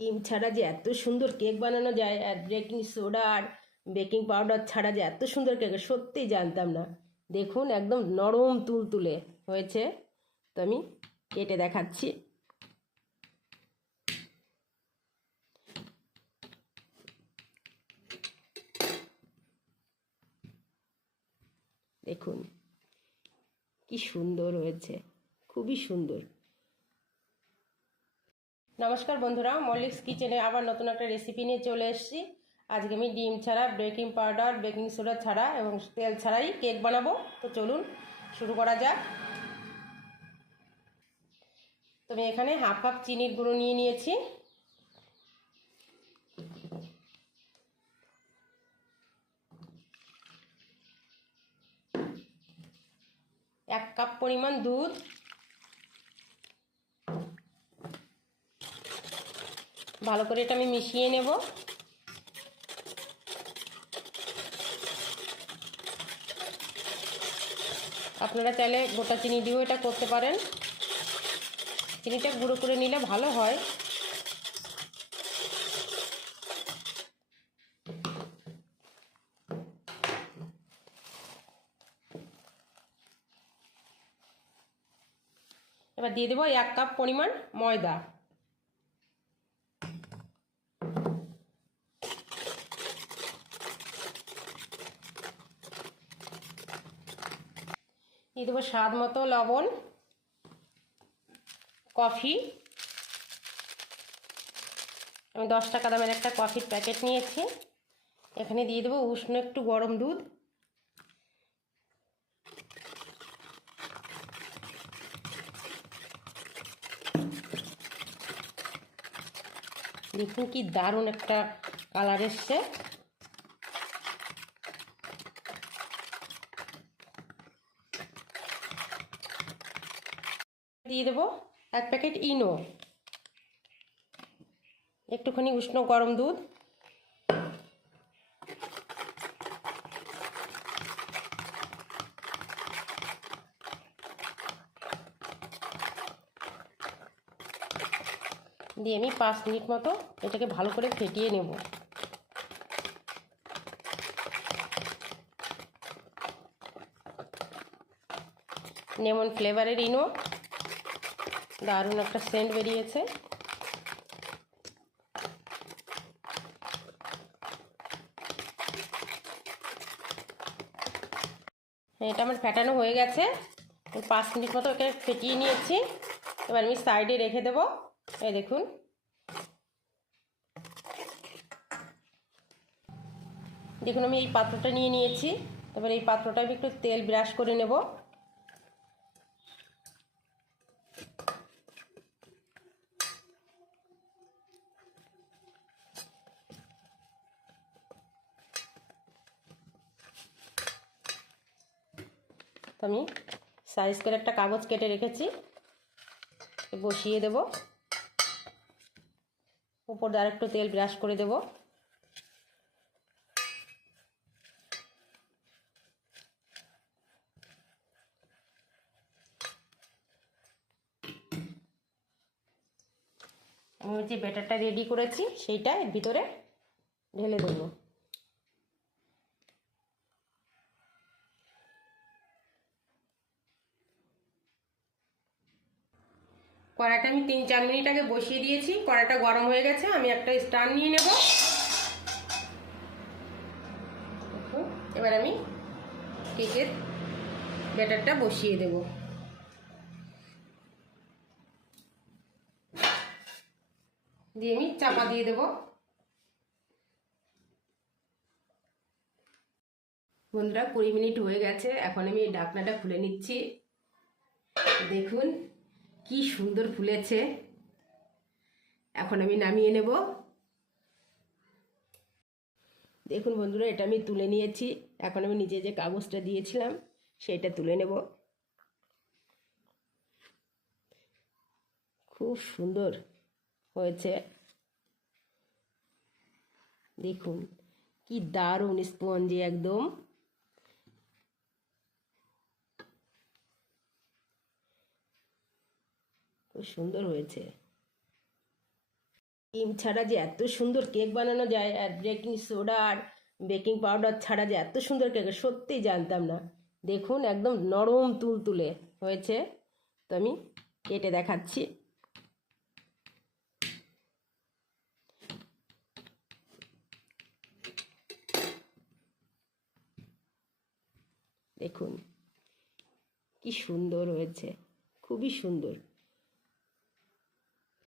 ডিম ছাড়া যে এত সুন্দর কেক বানানো যায় আর বেকিং সোডা আর বেকিং পাউডার ছাড়া যে এত সুন্দর কেক, সত্যিই জানতাম না। দেখুন, একদম নরম তুলতুলে হয়েছে। তো আমি কেটে দেখাচ্ছি। দেখুন, কি সুন্দর হয়েছে, খুবই সুন্দর। নমস্কার বন্ধুরা, মল্লিক্স কিচেনে আবার নতুন একটা রেসিপি নিয়ে চলে এসেছি। আজকে আমি ডিম ছাড়া বেকিং পাউডার বেকিং সোডা ছাড়া এবং তেল ছাড়াই কেক বানাবো। তো চলুন, শুরু করা যাক। তো আমি এখানে হাফ কাপ চিনির গুঁড়ো নিয়ে নিয়েছি। এক কাপ পরিমাণ দুধ। ভালো করে এটা আমি মিশিয়ে নেব। আপনারা চাইলে গোটা চিনি দিয়েও এটা করতে পারেন। চিনিটা গুঁড়ো করে নিলে ভালো হয়। এবার দিয়ে দেবো এক কাপ পরিমাণ ময়দা। দিয়ে দেবো স্বাদ মতো লবণ, কফি। আমি দশ টাকা দামের একটা কফির প্যাকেট নিয়েছি। এখানে দিয়ে দেবো উষ্ণ একটু গরম দুধ। দেখুন কি দারুণ একটা কালার এসছে। দিয়ে দেবো এক প্যাকেট ইনো। একটুখানি উষ্ণ গরম দুধ। দিয়ে আমি পাঁচ মিনিট মতো এটাকে ভালো করে ফেটিয়ে নেব। লেমন ফ্লেভারের ইনো। দারুণ একটা সেন্ট বেরিয়েছে। এটা আমার ফেটানো হয়ে গেছে। পাঁচ মিনিট মতো ওকে ফেটিয়ে নিয়েছি। এবার আমি সাইডে রেখে দেবো। এই দেখুন। দেখুন, আমি এই পাত্রটা নিয়ে নিয়েছি। এবার এই পাত্রটা আমি একটু তেল ব্রাশ করে নেব। তো আমি সাইজ করে একটা কাগজ কেটে রেখেছি। বসিয়ে দেব। উপর দিয়ে আরেকটু তেল ব্রাশ করে দেব। আমি যে ব্যাটারটা রেডি করেছি, সেইটা ভিতরে ঢেলে দেবো। কড়াটা আমি তিন চার মিনিট আগে বসিয়ে দিয়েছি। কড়াটা গরম হয়ে গেছে, আমি একটা স্টান নিয়ে নেব। এবার আমি কেকের ব্যাটারটা বসিয়ে দেব। দিয়ে আমি চাপা দিয়ে দেব। বন্ধুরা, কুড়ি মিনিট হয়ে গেছে, এখন আমি এই ডাকনাটা খুলে নিচ্ছি। দেখুন। কি সুন্দর ফুলেছে। এখন আমি নামিয়ে নেব। দেখুন বন্ধুরা, এটা আমি তুলে নিয়েছি। এখন আমি নিজে যে কাগজটা দিয়েছিলাম, সেটা তুলে নেব। খুব সুন্দর হয়েছে। দেখুন, কি দারুণ স্পঞ্জি একদম। খুব সুন্দর হয়েছে। ডিম ছাড়া যে এত সুন্দর কেক বানানো যায় আর বেকিং সোডা আর বেকিং পাউডার ছাড়া যে এত সুন্দর কেক সত্যিই জানতাম না। দেখুন একদম নরম তুলতুলে হয়েছে। তো আমি কেটে দেখাচ্ছি। দেখুন, কি সুন্দর হয়েছে, খুবই সুন্দর।